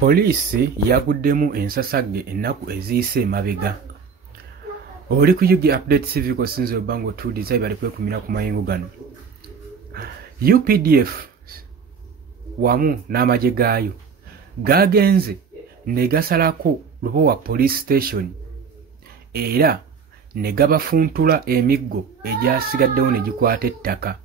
Poliisi yaguddemu ensasagge ennaku eziyise emabega. Oli ku UG Update TV ko sinzo bango tudiza bali kwekumira ku mayengo gano. UPDF wamu n'amagye gaayo gagenze ne gasalako Lubowa Police Station era ne gabafuntula emiggo egyasigaddewo ne gikwata ettaka.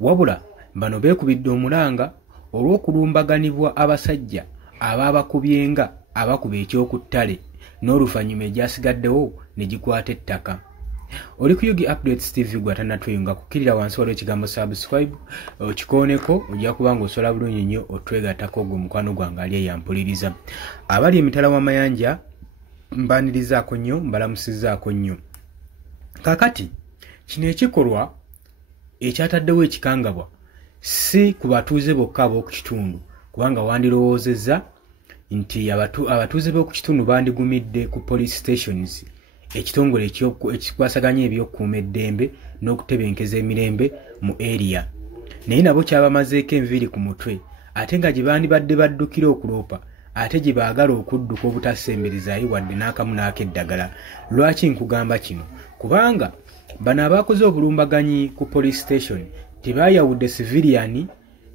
Wabula bano beekubidde omulanga olw'okulumbaganibwa abasajja ababakubyenga abakuba ekyokuttale n'oluvannyuma egyasigaddewo ne gikwata ettaka. Oli ku UG Updates TV gwatanatweyunga kukkirira wansi waliwo ekigambo subscribe okikooneko ojja kuba ng'osobola bulungi nnyo otwegattako gwe mukwano gwange ali eyampuliriza. Abali emitala w'amayanja mbanirizaako nnyo mbalamusizzaako nnyo. Kakati kino ekikolwa ekyataddewo ekikangabwa si ku batuuze bokka ab'oku kitundu kubanga wandirowoozezza nti abatuuze b'oku kitundu bandigumidde ku police stations ekitongole ekikwasaganya ebyokukuuma eddembe n'okutebenkeza emirembe mu area. Naye nabo kyabamazeeko enviiri ku mutwe ate nga gye bandibadde baddukira okuloopa ate gye baagala okudduka obutasemberezaayo wadde n'akamu n'ak'eddagala. Lwaki nkugamba kino? Kubanga bano abakoze obulumbaganyi ku police station tebaayawudde civilian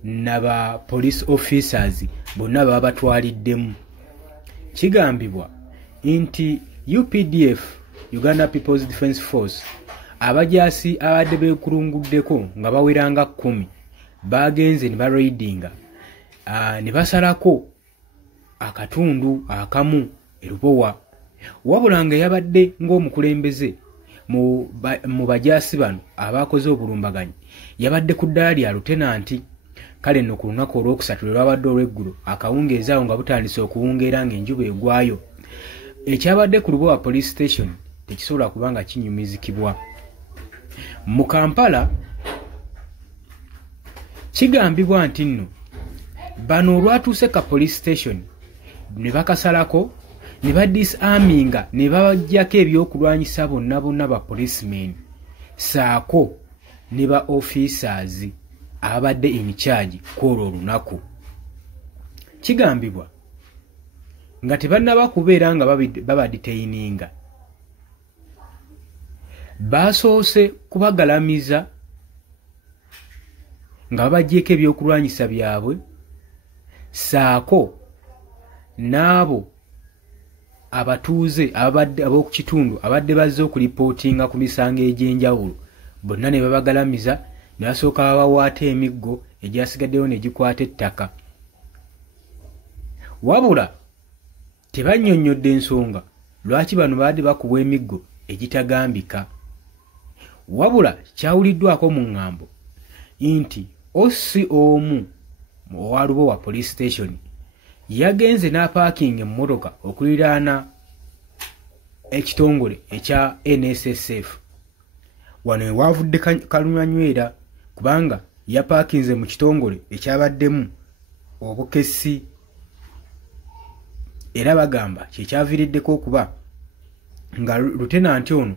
n'aba police officers bonna baba batwaliddemu. Kigambibwa nti UPDF Uganda People's Defence Force abajaasi abadde beekulunguddeko nga baweranga 10 bagenze ne baraidinga ne basalako akatundu akamu e Lubowa. Wabula nga yabadde ng'omukulembeze mu bajaasi bano abakoze obulumbaganyi yabadde ku ddaala lya lutenanti. Kale nno ku lunaku olwokusatu lwabadde olw'eggulo akawungeezi awo nga butandise okuwungeera ng'enjuba egwayo. Ekyabadde ku Lubowa Police Station tekisobola kubanga kinyumizikibwa. Mu Kampala kigambibwa nti nno bano olwatuuse ka police station ne bakasalako ne badisarminga ne babajjako ebyokulwanyisa bonna ba policemen saako ne ba officers abadde in charge kwolwo olunaku. Kigambibwa nga tebannaba kubeera nga babadetaininga basoose kubagalamiza nga babajjeeko ebyokulwanyisa byabwe saako n'abo abatuuze ab'oku kitundu abadde bazze okulipootinga ku misango egy'enjawulo bonna ne babagalamiza ne basooka babawaata emiggo egyasigaddewo ne gikwata ettaka. Wabula tebannyonnyodde ensonga lwaki bano baadde bakubwa emiggo egitagambika. Wabula kyawuliddwako mu ŋŋambo nti OC omu owa Lubowa Police Station yagenze n'apaakinga emmotoka okuliraana ekitongole ekya NSSF. Wano ewavudde kalunyanywera kubanga yapaakinze mu kitongole ekyabaddemu obukessi era bagamba kyekyaviiriddeko okuba nga lutenanti ono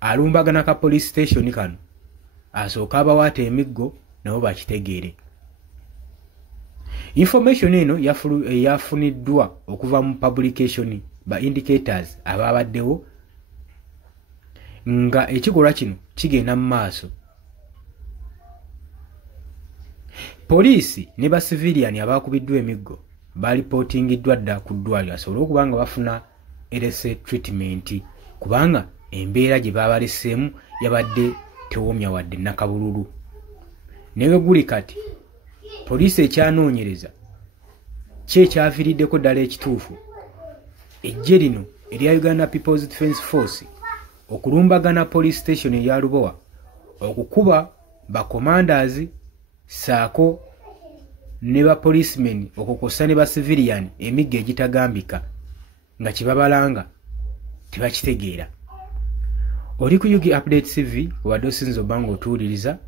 alumbagana ka police station kano asooka abawaata emiggo nabo bakitegeere. Information eno yafuniddwa okuva mu publication ba indicators ababaddewo nga ekikolwa kino kigenda mu maaso. Poliisi ne ba civilian abakubiddwa emiggo balipootingiddwa dda ku ddwaliro asobole okuba nga bafuna erese treatment kubanga embeera gye babaleseemu yabadde tewoomya wadde nakabululu. Newe guli kati poliisi ekyanoonyereza kyekyaviiriddeko ddala ekituufu ejje lino erya Uganda People's Defence Force okulumbagana police station eya Lubowa okukuba ba commanders saako ne ba policemen okukosa ne ba civilian emiggo egitagambika nga kibabalanga tebakitegeera. Oli ku UG Update TV wadde osinza obanga otuwuliriza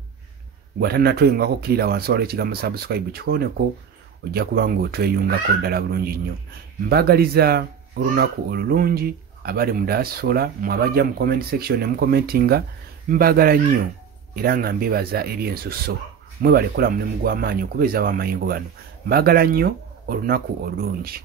gwatanatweyungako kirira wansi waliwo ekigambo subscribe kikooneko ojja kuba ng'otweyungako ddala bulungi nnyo. Mbagaliza olunaku olulungi abali mu diaspora mu abajja mu comment section ne mu commentinga mbagala nnyo era nga mbebaza ebyensusso. Mwebale kola mulimu gw'amaanyi okubeezaawo amayengo gano. Mbagala nnyo olunaku olulungi.